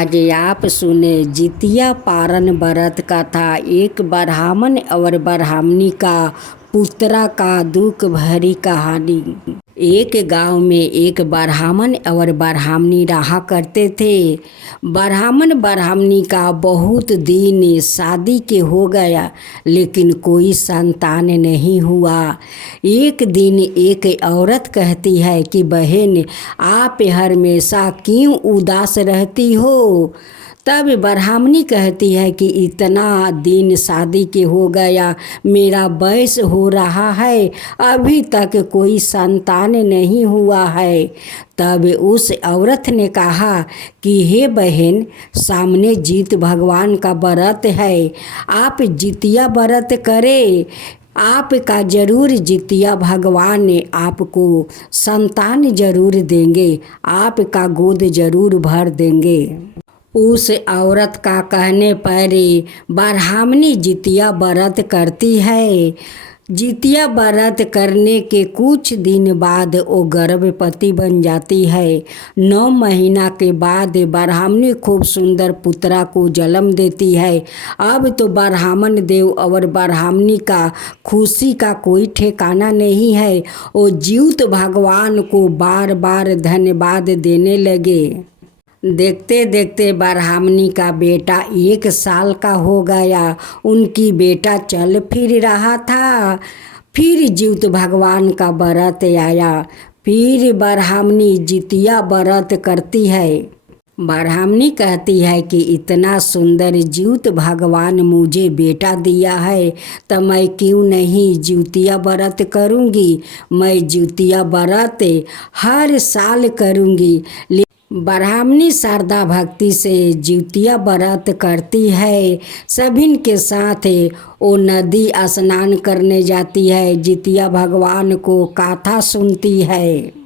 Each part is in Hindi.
आज आप सुने जितिया पारण व्रत कथा। एक ब्राह्मण और ब्राह्मणी का पुत्रा का दुख भरी कहानी। एक गांव में एक ब्राह्मण और ब्राह्मणी रहा करते थे। ब्राह्मण ब्राह्मणी का बहुत दिन शादी के हो गया, लेकिन कोई संतान नहीं हुआ। एक दिन एक औरत कहती है कि बहन, आप हमेशा क्यों उदास रहती हो? तब ब्राह्मणी कहती है कि इतना दिन शादी के हो गया, मेरा वयस हो रहा है, अभी तक कोई संतान नहीं हुआ है। तब उस औरत ने कहा कि हे बहन, सामने जीत भगवान का व्रत है, आप जितिया व्रत करें, आपका जरूर जितिया भगवान ने आपको संतान जरूर देंगे, आपका गोद जरूर भर देंगे। उस औरत का कहने पर ब्राह्मणी जितिया व्रत करती है। जितिया व्रत करने के कुछ दिन बाद वो गर्भवती बन जाती है। 9 महीना के बाद ब्राह्मणी खूब सुंदर पुत्रा को जन्म देती है। अब तो ब्राह्मण देव और ब्राह्मणी का खुशी का कोई ठिकाना नहीं है। वो जीवित भगवान को बार बार धन्यवाद देने लगे। देखते देखते ब्राह्मणी का बेटा 1 साल का हो गया। उनकी बेटा चल फिर रहा था। फिर जीवित भगवान का व्रत आया। फिर ब्राह्मणी जितिया व्रत करती है। ब्राह्मणी कहती है कि इतना सुंदर जीवित भगवान मुझे बेटा दिया है, तो मैं क्यों नहीं जितिया व्रत करूँगी। मैं जितिया व्रत हर साल करूँगी। ब्राह्मणी श्रद्धा भक्ति से जितिया व्रत करती है। सभी के साथ वो नदी स्नान करने जाती है, जितिया भगवान को कथा सुनती है।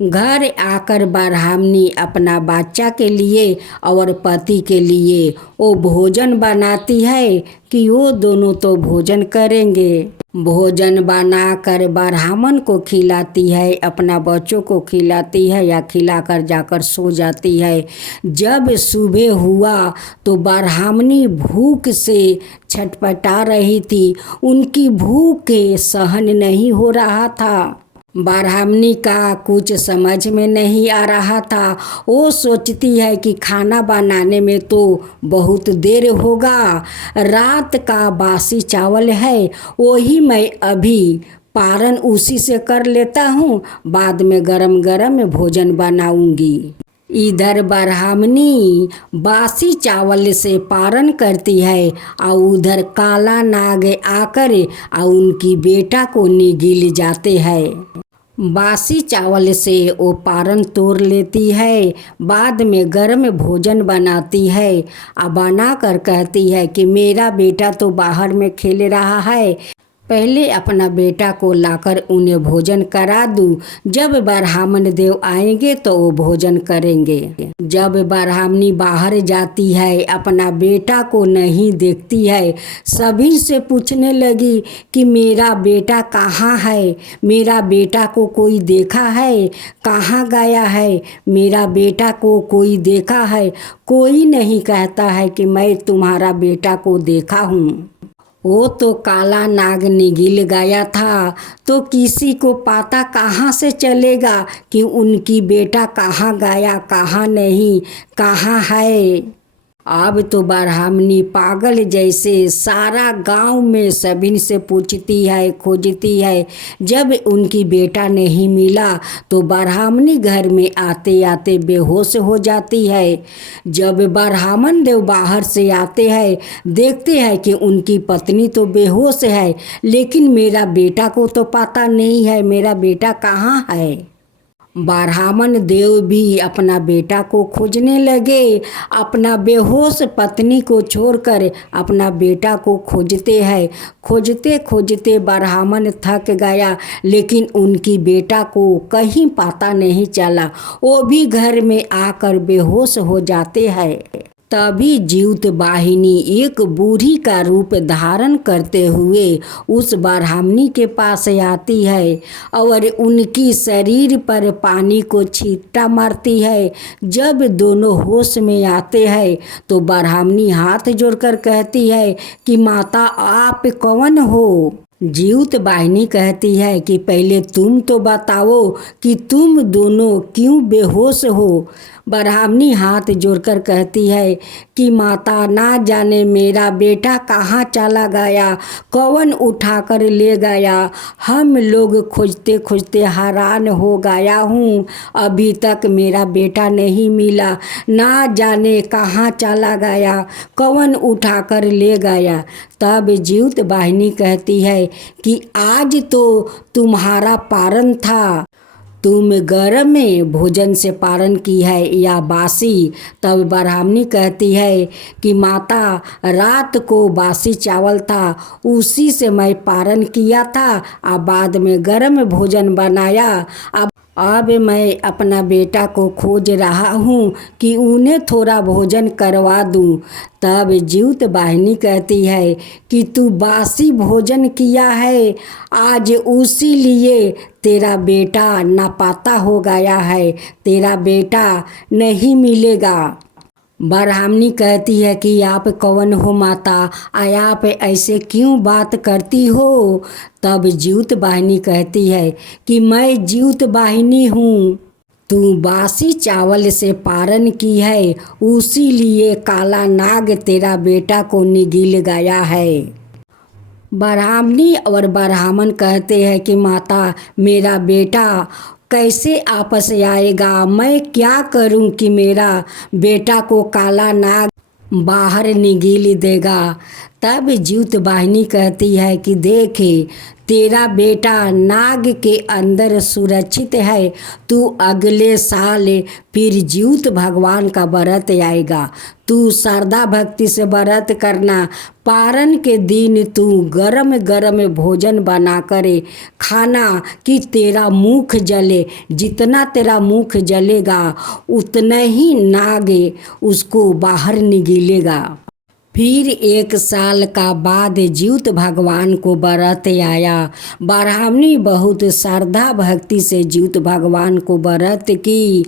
घर आकर ब्राह्मणी अपना बच्चा के लिए और पति के लिए वो भोजन बनाती है कि वो दोनों तो भोजन करेंगे। भोजन बनाकर ब्राह्मण को खिलाती है, अपना बच्चों को खिलाती है या खिलाकर जाकर सो जाती है। जब सुबह हुआ तो ब्राह्मणी भूख से छटपटा रही थी। उनकी भूख सहन नहीं हो रहा था। ब्राह्मणी का कुछ समझ में नहीं आ रहा था। वो सोचती है कि खाना बनाने में तो बहुत देर होगा, रात का बासी चावल है, वही मैं अभी पारण उसी से कर लेता हूँ, बाद में गरम गरम भोजन बनाऊंगी। इधर ब्राह्मणी बासी चावल से पारण करती है और उधर काला नाग आकर और उनकी बेटा को निगल जाते हैं। बासी चावल से वो पारण तोड़ लेती है, बाद में गर्म भोजन बनाती है और बनाकर कहती है कि मेरा बेटा तो बाहर में खेल रहा है, पहले अपना बेटा को लाकर उन्हें भोजन करा दूं, जब ब्राह्मण देव आएंगे तो वो भोजन करेंगे। जब ब्राह्मणी बाहर जाती है, अपना बेटा को नहीं देखती है, सभी से पूछने लगी कि मेरा बेटा कहाँ है, मेरा बेटा को कोई देखा है, कहाँ गया है, मेरा बेटा को कोई देखा है। कोई नहीं कहता है कि मैं तुम्हारा बेटा को देखा हूँ। वो तो काला नाग निगल गया था, तो किसी को पता कहाँ से चलेगा कि उनकी बेटा कहाँ गया, कहाँ नहीं, कहाँ है। अब तो ब्राह्मणी पागल जैसे सारा गांव में सभी से पूछती है, खोजती है। जब उनकी बेटा नहीं मिला तो ब्राह्मणी घर में आते आते बेहोश हो जाती है। जब ब्राह्मण देव बाहर से आते हैं, देखते हैं कि उनकी पत्नी तो बेहोश है, लेकिन मेरा बेटा को तो पता नहीं है, मेरा बेटा कहाँ है। ब्राह्मण देव भी अपना बेटा को खोजने लगे। अपना बेहोश पत्नी को छोड़कर अपना बेटा को खोजते हैं। खोजते खोजते ब्राह्मण थक गया, लेकिन उनकी बेटा को कहीं पता नहीं चला। वो भी घर में आकर बेहोश हो जाते हैं। तभी जीवित वाहिनी एक बूढ़ी का रूप धारण करते हुए उस ब्राह्मणी के पास आती है और उनकी शरीर पर पानी को छींटा मारती है। जब दोनों होश में आते हैं तो ब्राह्मणी हाथ जोड़कर कहती है कि माता आप कौन हो। जीवित वाहिनी कहती है कि पहले तुम तो बताओ कि तुम दोनों क्यों बेहोश हो। ब्राह्मणी हाथ जोड़कर कहती है कि माता ना जाने मेरा बेटा कहाँ चला गया, कौन उठाकर ले गया। हम लोग खोजते खोजते हैरान हो गया हूँ, अभी तक मेरा बेटा नहीं मिला। ना जाने कहाँ चला गया, कौन उठाकर ले गया। तब जीवित वाहिनी कहती है कि आज तो तुम्हारा पारण था, तुम गर्म में भोजन से पारण की है या बासी। तब ब्राह्मणी कहती है कि माता रात को बासी चावल था, उसी से मैं पारण किया था, अब बाद में गर्म भोजन बनाया। अब मैं अपना बेटा को खोज रहा हूँ कि उन्हें थोड़ा भोजन करवा दूँ। तब जीवित वाहिनी कहती है कि तू बासी भोजन किया है, आज उसी लिए तेरा बेटा नापता हो गया है, तेरा बेटा नहीं मिलेगा। ब्राह्मणी कहती है कि आप कौन हो माता, आप ऐसे क्यों बात करती हो। तब जीवित वाहिनी कहती है कि मैं जीवित वाहिनी हूँ, तू बासी चावल से पारण की है, उसी लिए काला नाग तेरा बेटा को निगल गया है। ब्राह्मणी और ब्राह्मण कहते हैं कि माता मेरा बेटा कैसे आपस आएगा, मैं क्या करूं कि मेरा बेटा को काला नाग बाहर निगल देगा। तब जीवित वाहिनी कहती है कि देखे तेरा बेटा नाग के अंदर सुरक्षित है, तू अगले साल फिर जीवित भगवान का व्रत आएगा। तू श्रद्धा भक्ति से व्रत करना, पारण के दिन तू गरम गरम भोजन बना करे खाना कि तेरा मुख जले, जितना तेरा मुख जलेगा उतना ही नाग उसको बाहर निगलेगा। फिर 1 साल का बाद जीवित भगवान को व्रत आया। ब्राह्मणी बहुत श्रद्धा भक्ति से जीवित भगवान को व्रत की।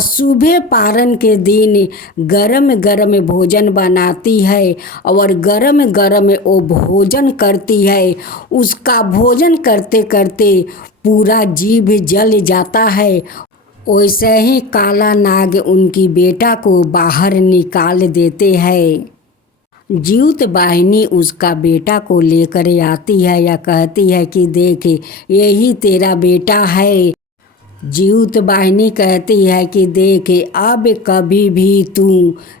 सुबह पारण के दिन गरम गरम भोजन बनाती है और गरम गरम वो भोजन करती है। उसका भोजन करते करते पूरा जीभ जल जाता है। वैसे ही काला नाग उनकी बेटा को बाहर निकाल देते हैं। जीवित वाहिनी उसका बेटा को लेकर आती है या कहती है कि देख यही तेरा बेटा है। जीवित वाहिनी कहती है कि देख अब कभी भी तू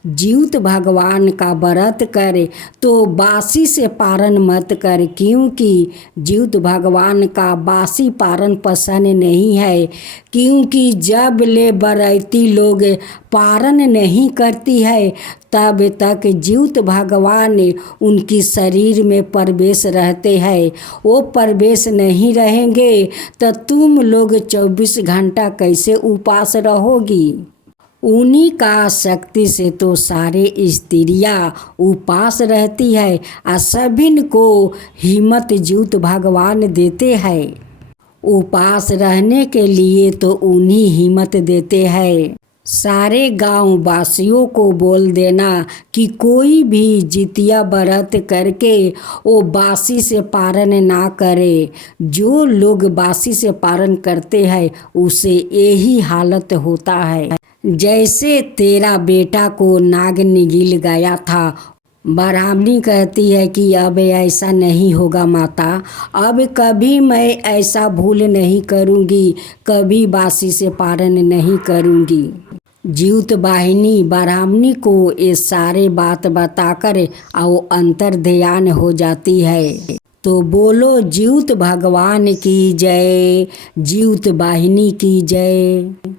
जीवित भगवान का व्रत करे तो बासी से पारण मत कर, क्योंकि जीवित भगवान का बासी पारण पसंद नहीं है। क्योंकि जब ले बरैती लोग पारण नहीं करती है तब तक जीवित भगवान उनकी शरीर में प्रवेश रहते हैं। वो प्रवेश नहीं रहेंगे तो तुम लोग 24 घंटा कैसे उपास रहोगी। उन्हीं का शक्ति से तो सारे स्त्रियां उपास रहती है और सभी को हिम्मत जीवित भगवान देते हैं। उपास रहने के लिए तो उन्हीं हिम्मत देते हैं। सारे गांव वासियों को बोल देना कि कोई भी जितिया व्रत करके वो बासी से पारण ना करे। जो लोग बासी से पारण करते हैं उसे यही हालत होता है जैसे तेरा बेटा को नाग निगल गया था। ब्राह्मणी कहती है कि अब ऐसा नहीं होगा माता, अब कभी मैं ऐसा भूल नहीं करूँगी, कभी बासी से पारण नहीं करूँगी। जीवित वाहिनी ब्राह्मणी को ये सारे बात बताकर वो अंतर ध्यान हो जाती है। तो बोलो जीवित भगवान की जय, जीवित वाहिनी की जय।